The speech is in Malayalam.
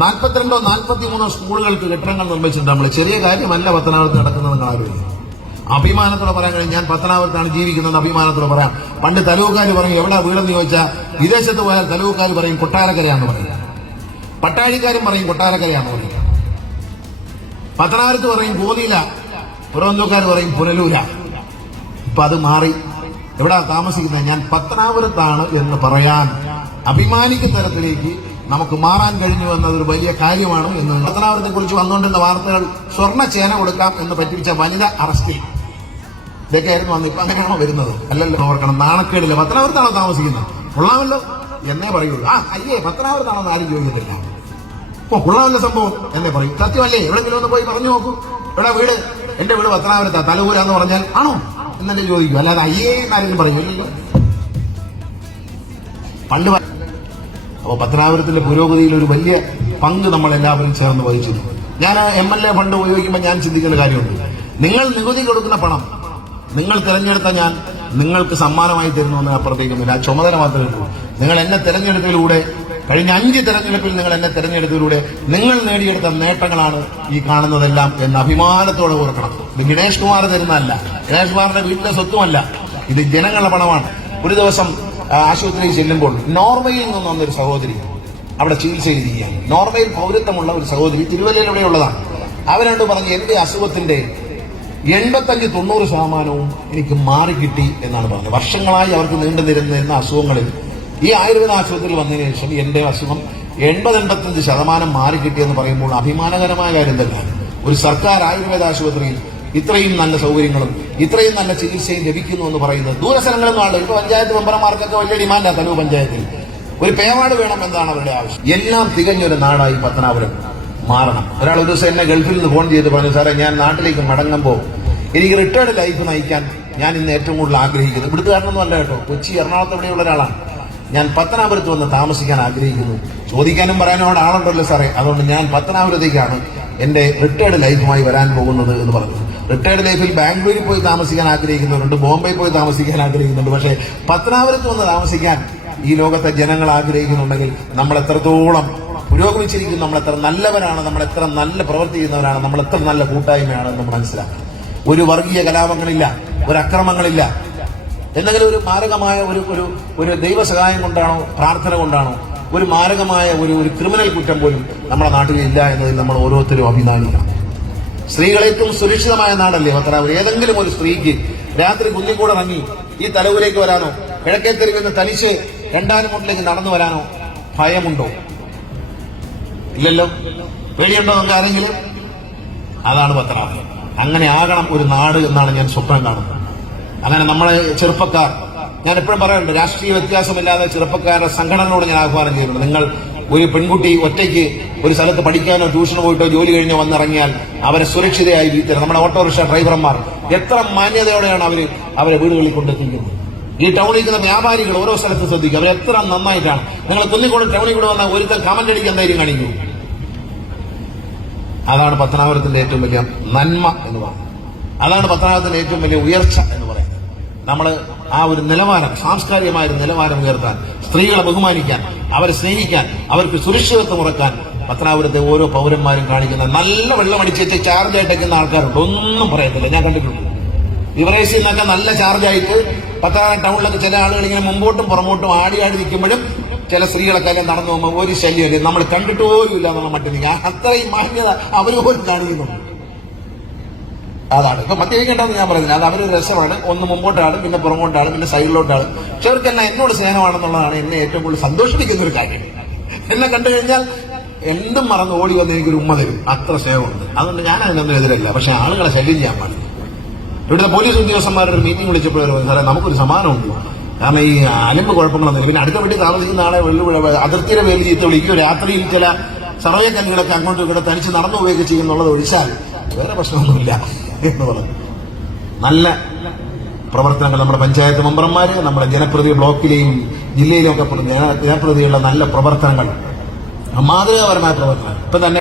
നാൽപ്പത്തിരണ്ടോ നാൽപ്പത്തി മൂന്നോ സ്കൂളുകൾക്ക് കെട്ടിടങ്ങൾ നിർമ്മിച്ചിട്ടുണ്ട് നമ്മൾ ചെറിയ കാര്യമല്ല പത്തനാപുരത്ത് നടക്കുന്നത് കാര്യം. അഭിമാനത്തോടെ പറയാൻ കഴിയും. ഞാൻ പത്തനാപുരത്താണ് ജീവിക്കുന്നത് അഭിമാനത്തോടെ പറയാം. പണ്ട് തലൂക്കാർ പറയും എവിടെ വീടെന്ന് ചോദിച്ചാൽ വിദേശത്ത് പോയാൽ തലൂക്കാർ പറയും കൊട്ടാരക്കരയാന്ന് പറയും. പട്ടാഴിക്കാരും പറയും കൊട്ടാരക്കരയാന്ന് പറയും. പത്തനാപുരത്ത് പറയും കോതില പുറവന്തൂക്കാർ പറയും പുനലൂര. ഇപ്പൊ അത് മാറി. എവിടാ താമസിക്കുന്നത്? ഞാൻ പത്തനാപുരത്താണ് എന്ന് പറയാൻ അഭിമാനിക്കുന്ന തരത്തിലേക്ക് നമുക്ക് മാറാൻ കഴിഞ്ഞു ഒരു വലിയ കാര്യമാണ് എന്ന് പത്തനാപുരത്തെ കുറിച്ച് വന്നുകൊണ്ടിരുന്ന വാർത്തകൾ സ്വർണ ചേന കൊടുക്കാം എന്ന് പറ്റിപ്പിച്ച വനിത അറസ്റ്റ് ചെയ്യും ഇതൊക്കെ ആയിരുന്നു വന്ന് ഇപ്പൊ അങ്ങനെയാണോ വരുന്നത്? അല്ലല്ലോ ഓർക്കണം. നാണക്കേടില്ല. പത്തനാപുരത്താണോ താമസിക്കുന്നത്? കൊള്ളാമല്ലോ. എന്നേ പറയുള്ളൂ. ആ അയ്യേ പത്തനാപുരത്താണോ ആരും ചോദിച്ചിട്ടില്ല ഇപ്പൊ കൊള്ളാമല്ല സംഭവം. എന്നേ പറയും. സത്യമല്ലേ? എവിടെങ്കിലും ഒന്ന് പോയി പറഞ്ഞു നോക്കൂ. എവിടെ വീട്. എന്റെ വീട് പത്തനാപുരത്താ. തലകൂരാന്ന് പറഞ്ഞാൽ ആണോ? എന്നല്ലേ ചോദിക്കൂ. അല്ലാതെ അയ്യേ എന്നാരെങ്കിലും പറയും പണ്ട് വ- അപ്പൊ പത്തനാപുരത്തിന്റെ പുരോഗതിയിൽ ഒരു വലിയ പങ്ക് നമ്മൾ എല്ലാവരും ചേർന്ന് വഹിച്ചിരുന്നു. ഞാൻ എം എൽ എ ഫണ്ട് ഉപയോഗിക്കുമ്പോൾ ഞാൻ ചിന്തിക്കുന്ന കാര്യമുണ്ട്. നിങ്ങൾ നികുതി കൊടുക്കുന്ന പണം നിങ്ങൾ തിരഞ്ഞെടുത്ത ഞാൻ നിങ്ങൾക്ക് സമ്മാനമായി തരുന്നു അപ്പുറത്തേക്കുന്നില്ല ആ ചുമതല മാത്രമേ ഉള്ളൂ. നിങ്ങൾ എന്നെ തെരഞ്ഞെടുപ്പിലൂടെ കഴിഞ്ഞ അഞ്ച് തെരഞ്ഞെടുപ്പിൽ നിങ്ങൾ എന്നെ തെരഞ്ഞെടുത്തതിലൂടെ നിങ്ങൾ നേടിയെടുത്ത നേട്ടങ്ങളാണ് ഈ കാണുന്നതെല്ലാം എന്ന് അഭിമാനത്തോടെ ഓർക്കണം. ഇത് ഗണേഷ് കുമാർ തരുന്നതല്ല. ഗണേഷ് കുമാറിന്റെ വീട്ടിലെ സ്വത്തുമല്ല. ഇത് ജനങ്ങളുടെ പണമാണ്. ഒരു ദിവസം ആശുപത്രിയിൽ ചെല്ലുമ്പോൾ നോർവേയിൽ നിന്ന് വന്നൊരു സഹോദരി അവിടെ ചികിത്സ ചെയ്തിരിക്കുകയാണ് നോർവേയിൽ പൗരത്വമുള്ള ഒരു സഹോദരി തിരുവല്ലയിൽ ഇവിടെയുള്ളതാണ് അവരോട് പറഞ്ഞ് എന്റെ അസുഖത്തിന്റെ എൺപത്തഞ്ച് തൊണ്ണൂറ് ശതമാനവും എനിക്ക് മാറിക്കിട്ടി എന്നാണ് പറഞ്ഞത്. വർഷങ്ങളായി അവർക്ക് നീണ്ടു നിരുന്ന അസുഖങ്ങളിൽ ഈ ആയുർവേദ ആശുപത്രിയിൽ വന്നതിന് ശേഷം എന്റെ അസുഖം എൺപത് എൺപത്തഞ്ച് ശതമാനം മാറിക്കിട്ടി എന്ന് പറയുമ്പോൾ അഭിമാനകരമായ കാര്യം തന്നെയാണ്. ഒരു സർക്കാർ ആയുർവേദ ആശുപത്രിയിൽ ഇത്രയും നല്ല സൗകര്യങ്ങളും ഇത്രയും നല്ല ചികിത്സയും ലഭിക്കുന്നു എന്ന് പറയുന്നത് ദൂരസ്ഥലങ്ങളൊന്നും നിന്നാണ് ഇപ്പൊ പഞ്ചായത്ത് മെമ്പർമാർക്കൊക്കെ വലിയ ഡിമാൻഡാണ് തലവ് പഞ്ചായത്തിൽ. ഒരു പേവാട് വേണം എന്നാണ് അവരുടെ ആവശ്യം. എല്ലാം തികഞ്ഞൊരു നാടായി പത്തനാപുരം മാറണം. ഒരാൾ ഒരു ദിവസം എന്നെ ഗൾഫിൽ നിന്ന് ഫോൺ ചെയ്ത് പറഞ്ഞു സാറേ ഞാൻ നാട്ടിലേക്ക് മടങ്ങുമ്പോൾ എനിക്ക് റിട്ടേർഡ് ലൈഫ് നയിക്കാൻ ഞാൻ ഇന്ന് ഏറ്റവും കൂടുതൽ ആഗ്രഹിക്കുന്നു. ഇവിടുത്തെ കാരണമൊന്നും അല്ല കേട്ടോ. കൊച്ചി എറണാകുളത്ത് എവിടെയുള്ള ഒരാളാണ്. ഞാൻ പത്തനാപുരത്ത് വന്ന് താമസിക്കാൻ ആഗ്രഹിക്കുന്നു. ചോദിക്കാനും പറയാനും അവിടെ ആളുണ്ടല്ലോ സാറേ. അതുകൊണ്ട് ഞാൻ പത്തനാപുരത്തേക്കാണ് എന്റെ റിട്ടയർഡ് ലൈഫുമായി വരാൻ പോകുന്നത് എന്ന് പറഞ്ഞു റിട്ടയർഡ് ലൈഫിൽ ബാംഗ്ലൂരിൽ പോയി താമസിക്കാൻ ആഗ്രഹിക്കുന്നവരുണ്ട് ബോംബെ പോയി താമസിക്കാൻ ആഗ്രഹിക്കുന്നുണ്ട്. പക്ഷേ പത്തനാപുരത്ത് വന്ന് താമസിക്കാൻ ഈ ലോകത്തെ ജനങ്ങൾ ആഗ്രഹിക്കുന്നുണ്ടെങ്കിൽ നമ്മൾ എത്രത്തോളം പുരോഗമിച്ചിരിക്കുന്നു നമ്മൾ എത്ര നല്ലവരാണ് നമ്മൾ എത്ര നല്ല പ്രവൃത്തി ചെയ്യുന്നവരാണ് നമ്മൾ എത്ര നല്ല കൂട്ടായ്മയാണ് എന്ന് മനസ്സിലാക്കണം ഒരു വർഗീയ കലാപങ്ങളില്ല ഒരു അക്രമങ്ങളില്ല. എന്തെങ്കിലും ഒരു മാരകമായ ഒരു ഒരു ഒരു ദൈവസഹായം കൊണ്ടാണോ പ്രാർത്ഥന കൊണ്ടാണോ ഒരു മാരകമായ ഒരു ഒരു ക്രിമിനൽ കുറ്റം പോലും നമ്മുടെ നാട്ടിലില്ല എന്നതിൽ നമ്മൾ ഓരോരുത്തരും അഭിമാനിക്കണം. സ്ത്രീകൾ ഏറ്റവും സുരക്ഷിതമായ നാടല്ലേ പത്തനാപുരം ഏതെങ്കിലും ഒരു സ്ത്രീക്ക് രാത്രി കുന്നിക്കൂടെ ഇറങ്ങി ഈ തലവൂരേക്ക് വരാനോ കിഴക്കേ തെരുവിൽ നിന്ന് തനിച്ച് രണ്ടാം മുട്ടിലേക്ക് നടന്നു വരാനോ ഭയമുണ്ടോ? ഇല്ലല്ലോ. പേടിയുണ്ടോ നമുക്ക് ആരെങ്കിലും? അതാണ് പത്തനാപുരം അങ്ങനെ ആകണം ഒരു നാട് എന്നാണ് ഞാൻ സ്വപ്നം കാണുന്നത്. അങ്ങനെ നമ്മളെ ചെറുപ്പക്കാർ ഞാൻ എപ്പോഴും പറയാറുണ്ട് രാഷ്ട്രീയ വ്യത്യാസമില്ലാതെ ചെറുപ്പക്കാരുടെ സംഘടനകളോട് ഞാൻ ആഹ്വാനം ചെയ്യുന്നുണ്ട് നിങ്ങൾ ഒരു പെൺകുട്ടി ഒറ്റയ്ക്ക് ഒരു സ്ഥലത്ത് പഠിക്കാനോ ട്യൂഷന് പോയിട്ടോ ജോലി കഴിഞ്ഞോ വന്നിറങ്ങിയാൽ അവരെ സുരക്ഷിതയായി വീട്ടിൽ നമ്മുടെ ഓട്ടോറിക്ഷ ഡ്രൈവർമാർ എത്ര മാന്യതയോടെയാണ് അവർ അവരെ വീടുകളിൽ കൊണ്ടെത്തിക്കുന്നത്? ഈ ടൗണിൽ നിൽക്കുന്ന വ്യാപാരികൾ ഓരോ സ്ഥലത്ത് ശ്രദ്ധിക്കും. അവർ എത്ര നന്നായിട്ടാണ്. നിങ്ങൾ കുന്നിക്കോട് ടൗണിൽ കൂടെ വന്നാൽ ഒരുത്തൻ കമന്റ് അടിക്കാൻ ധൈര്യം കാണിക്കൂ. അതാണ് പത്തനാപുരത്തിന്റെ ഏറ്റവും വലിയ നന്മ എന്ന് പറയുന്നത്. അതാണ് പത്തനാപുരത്തിന്റെ ഏറ്റവും വലിയ ഉയർച്ച എന്ന് നമ്മൾ ആ ഒരു നിലവാരം സാംസ്കാരികമായ ഒരു നിലവാരം ഉയർത്താൻ സ്ത്രീകളെ ബഹുമാനിക്കാൻ അവരെ സ്നേഹിക്കാൻ അവർക്ക് സുരക്ഷിതത്വം ഉറക്കാൻ പത്തനാപുരത്തെ ഓരോ പൗരന്മാരും കാണിക്കുന്ന നല്ല വെള്ളം അടിച്ചേച്ച് ചാർജ് ആയിട്ടേക്കുന്ന ആൾക്കാരുണ്ട്. ഒന്നും പറയത്തില്ല. ഞാൻ കണ്ടിട്ടുണ്ട്. ബിവറേജിൽ നിന്നൊക്കെ നല്ല ചാർജായിട്ട് പത്തനാപുരം ടൗണിലൊക്കെ ചില ആളുകൾ ഇങ്ങനെ മുമ്പോട്ടും പുറമോട്ടും ആടി ആടി നിൽക്കുമ്പോഴും ചില സ്ത്രീകളൊക്കെ എല്ലാം നടന്നു പോകുമ്പോൾ ഒരു ശല്യമില്ല നമ്മൾ കണ്ടിട്ട് പോലും ഇല്ല എന്നുള്ള മട്ടിൽ അത്രയും മാന്യത അവർ പോലും കാണിക്കുന്നുണ്ട്. അതാണ്. ഇപ്പൊ മദ്യപിക്കേണ്ടെന്ന് ഞാൻ പറയുന്നത്. അത് അവർ രസമാണ്. ഒന്ന് മുമ്പോട്ടാണ് പിന്നെ പുറമോട്ടാണ് പിന്നെ സൈഡിലോട്ടാണ് പക്ഷെ എന്നോട് സ്നേഹമാണെന്നുള്ളതാണ് എന്നെ ഏറ്റവും കൂടുതൽ സന്തോഷിപ്പിക്കുന്ന ഒരു കാര്യം. എന്നെ കണ്ടു കഴിഞ്ഞാൽ എന്തും മറന്ന് ഓടി വന്ന് എനിക്കൊരു ഉമ്മ തരും. അത്ര സ്നേഹമുണ്ട്. അതുകൊണ്ട് ഞാൻ അതിനൊന്നും എതിരല്ല. പക്ഷെ ആളുകളെ ശല്യം ചെയ്യാൻ പാടില്ല. ഇവിടുത്തെ പോലീസ് ഉദ്യോഗസ്ഥന്മാരുടെ മീറ്റിംഗ് വിളിച്ചപ്പോൾ സാറേ നമുക്കൊരു സമാനമുണ്ട്. കാരണം ഈ അലമ്പ് കുഴപ്പങ്ങളൊന്നും പിന്നെ അടുത്ത വീട്ടിൽ താമസിക്കുന്ന ആളെ വെള്ളി അതിർത്തിയുടെ പേര് ചീത്ത വിളിക്കും. രാത്രിയിൽ ചില സർവേ കല്ലുകളൊക്കെ അങ്ങോട്ടും ഇവിടെ തനിച്ച് നടന്നു ചെയ്യുന്നുള്ളത് ഒഴിച്ചാൽ വേറെ പ്രശ്നമൊന്നുമില്ല. എന്ന് പറഞ്ഞു നല്ല പ്രവർത്തനങ്ങൾ നമ്മുടെ പഞ്ചായത്ത് മെമ്പർമാര് നമ്മുടെ ജനപ്രതി ബ്ലോക്കിലെയും ജില്ലയിലും ഒക്കെ ജനപ്രതിയുള്ള നല്ല പ്രവർത്തനങ്ങൾ. മാതൃകാപരമായ പ്രവർത്തനം ഇപ്പം തന്നെ